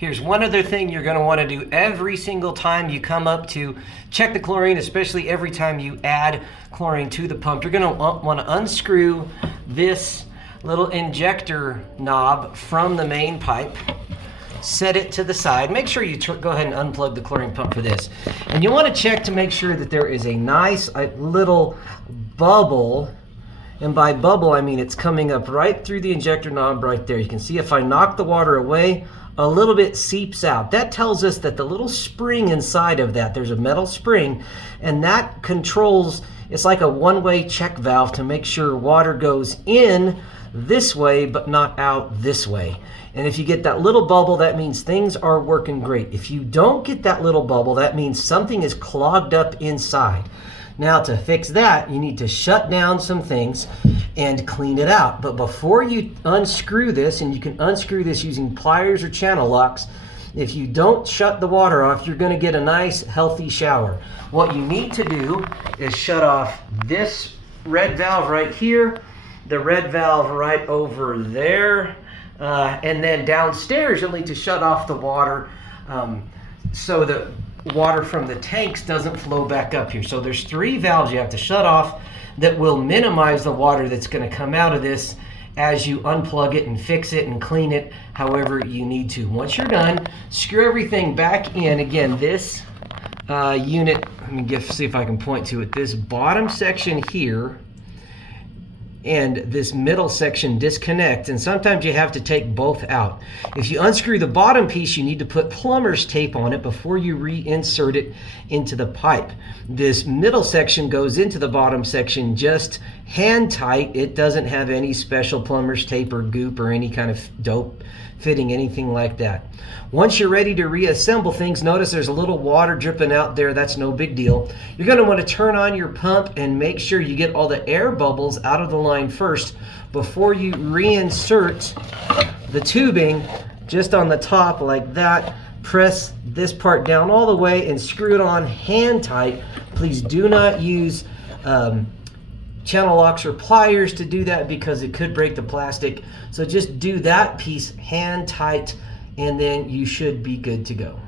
Here's one other thing you're going to want to do every single time you come up to check the chlorine, especially every time you add chlorine to the pump. You're going to want to unscrew this little injector knob from the main pipe. Set it to the side. Make sure you go ahead and unplug the chlorine pump for this. And you want to check to make sure that there is a nice little bubble. And by bubble, I mean it's coming up right through the injector knob right there. You can see if I knock the water away, a little bit seeps out. That tells us that the little spring inside of that, there's a metal spring, and that controls, it's like a one-way check valve to make sure water goes in this way but not out this way. And if you get that little bubble, that means things are working great. If you don't get that little bubble, that means something is clogged up inside. Now, to fix that, you need to shut down some things and clean it out. But before you unscrew this, and you can unscrew this using pliers or channel locks, if you don't shut the water off, you're going to get a nice, healthy shower. What you need to do is shut off this red valve right here, the red valve right over there, and then downstairs you'll need to shut off the water so that water from the tanks doesn't flow back up here. So there's 3 valves you have to shut off that will minimize the water that's going to come out of this as you unplug it and fix it and clean it however you need to. Once you're done, screw everything back in. Again, this unit, let me see if I can point to it. This bottom section here and this middle section disconnect, and sometimes you have to take both out. If you unscrew the bottom piece, you need to put plumber's tape on it before you reinsert it into the pipe. This middle section goes into the bottom section just hand tight. It doesn't have any special plumber's tape or goop or any kind of dope fitting, anything like that. Once you're ready to reassemble things, notice there's a little water dripping out there. That's no big deal. You're going to want to turn on your pump and make sure you get all the air bubbles out of the line first before you reinsert the tubing just on the top like that. Press this part down all the way and screw it on hand tight. Please do not use channel locks or pliers to do that because it could break the plastic. So just do that piece hand tight and then you should be good to go.